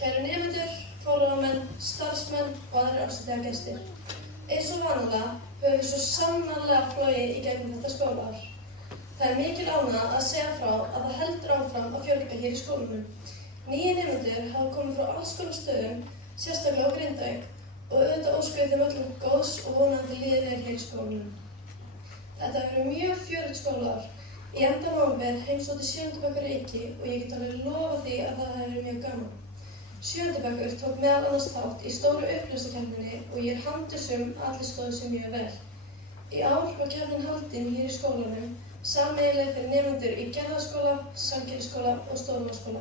Kæru nemendur, forráðamenn, starfsmenn og aðrir ástæðlega gestir. Eins og vanalega höfum við svo sannarlega flogið í gegnum þetta skólaár. Það er mikil ánægja að segja frá að það heldur áfram að fjölga hér í skólanum. Nýir nemendur hafa komið frá alls konar stöðum, sérstaklega á Grindavík, og auðvitað óskum við þeim öllum góðs og vonandi líði vel hér í skólanum. Þetta hefur verið mjög fjörugt skólaár. Í enda nóvember heimsótti 7. bekkur Reykji og ég get alveg lofað því að það hefur verið mjög gaman. 7. bekkur tók meðal annars þátt í stóru upplýstakeppninni og ég er handviss að allir stóðu sig mjög vel. Í ár var keppnin haldin hér í skólanum, sameiginleg fyrir nemendur í Gerðaskóla, Sandgerðisskóla og Stóravarsskóla.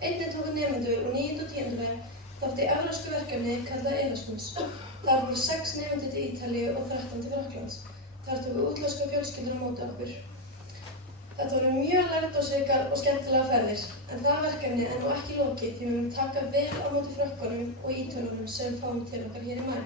Einnig tóku nemendur úr 9. og 10. bekk þátt í evrópsku verkefni kallað Erasmus. Þar voru 6 nemendur til Ítalíu og 13 til Frakklands. Þar tóku útlenskar fjölskyldur á móti okkur. Þetta voru mjög lærdómsríkar og skemmtilegar ferðir, en það verkefni er nú ekki lokið því við munum taka vel á móti Frökkunum og Ítölunum sem við fáum til okkar hér í maí.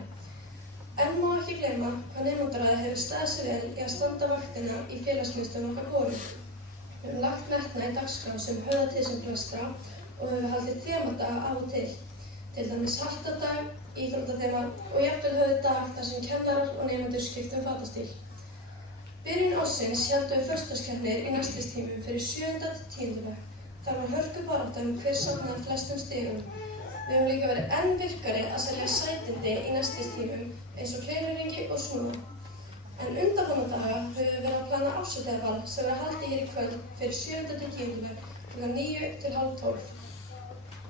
En má ekki gleyma hvað nemendaráðið hefur staðið sig vel í að standa vaktina í félagsmiðstöðvum okkar voru. Við höfum lagt metnað í dagskrá sem höfða til sem flestra og höfum haldið þemadaga af og til dæmis hattadag, íþróttaþema og jafnvel höfðu dag þar sem kennarar og nemendur skiptu fatastíl. Byrjun ársins héldum við föstudagskeppnir í nestistímum fyrir 7. til 10. bekk. Þar var hörkubarátta hver safnaði flestum stigum. Við höfum líka verið enn virkari að selja sætindi í nestistímum eins og kleinuringi og snúða. En undanfarna daga höfum við verið að plana árshátíðarball sem verður haldið hér í kvöld fyrir 7. til 10. bekk kl. 9 til hálf 12.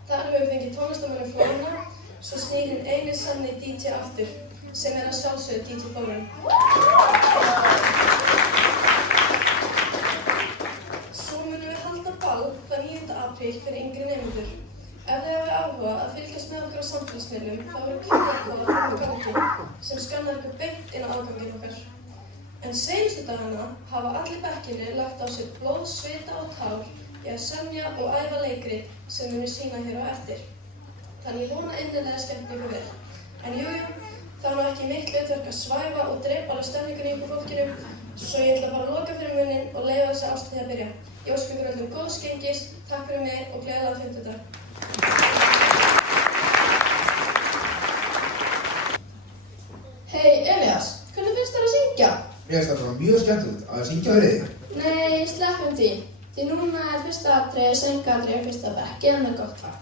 Þar höfum við fengið tónlistarmanninn Flóna, svo snýr hinn eini sanni DJ aftur, sem er að sjálfsögðu DJ Flóran. Svo munum við halda ball þann 9. apríl fyrir yngri nemendur. Ef þið hafið áhuga að fylgjast með okkur á samfélagsmiðlum, þá eru QR-kóðar fram í gangi sem skannar ykkur beint inn á aðganginn okkar. En seinustu dagana hafa allir bekkirnir lagt á sig blóð, svita og tár í að semja og æfa leikrit sem við munum sýna hér á eftir. Þannig ég vona innilega skemmt ykkur vel. En það er nú ekki mitt hlutverk að svæfa og drepa alveg stemningunni í ykkur fólkinu, svo ég ætla bara að loka fyrir munninn og leyfa þessi árstíð að byrja. Ég óska ykkur öllum góðs gengis, takk fyrir mig og gleðilegan fimmtudag. Hey Elías, hvernig finnst þér að syngja? Mér finnst þetta mjög skemmtilegt að syngja fyrir þig. Nei, sleppum því. Því núna er fyrsta atriði söngatriði fyrsta bekk, geðum við gott lag.